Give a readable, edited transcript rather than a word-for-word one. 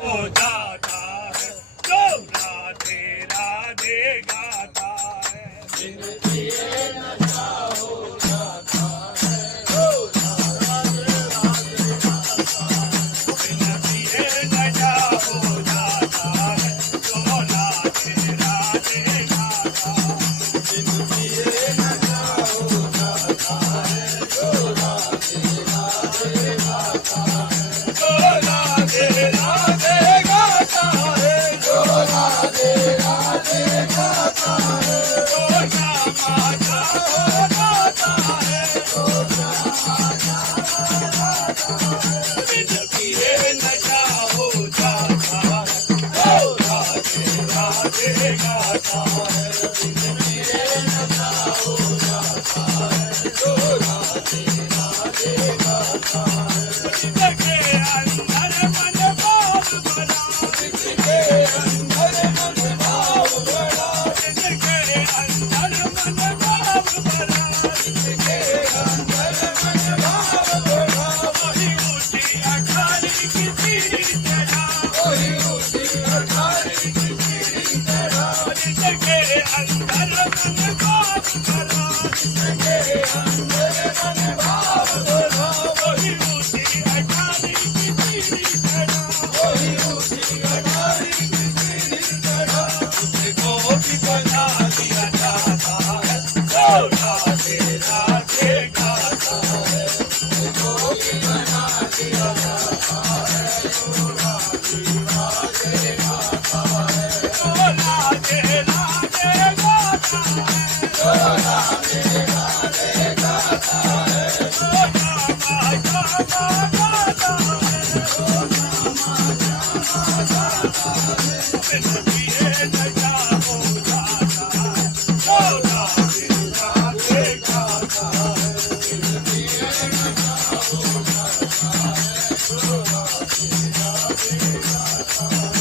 हो जाता है जो राधे राधे गाता है बिन पिए नशा हो जाता है जो राधे राधे गाता है बिन पिए नशा हो जाता है जो राधे राधे गाता है बिन पिए नशा हो जाता है जो राधे राधे गाता है जो राधे राधे गाता है जो राधे राधे गाता है जो श्यामा श्यामा गाता है जो श्यामा श्यामा गाता है बिन पिए नशा हो जाता है जो राधे राधे गाता है बिन पिए नशा हो जाता है जो राधे राधे गाता है जिसके अंदर मन भाव भरा जिसके अंदर मन भाव भरा जिसके अंदर मन भाव भरा जिसके अंदर मन भाव भरा वही ऊँची अखाड़ी की सीढ़ी चढ़ा वही ऊँची अखाड़ी की सीढ़ी चढ़ा जिसके अंदर मन भाव भरा जिसके अंदर मन भाव भरा वही ऊँची अखाड़ी की सीढ़ी चढ़ा वही ऊँची अखाड़ी की सीढ़ी चढ़ा उसको भी बना दिया जाता है जो राधे राधे गाता है उसको भी बना दिया जाता है जो राधे राधे गाता है जो राधे राधे गाता है जो राधे राधे गाता है जो श्यामा श्यामा गाता है जो श्यामा श्यामा गाता है बिन पिए नशा हो जाता है जो राधे राधे गाता है बिन पिए नशा हो जाता है जो राधे राधे गाता है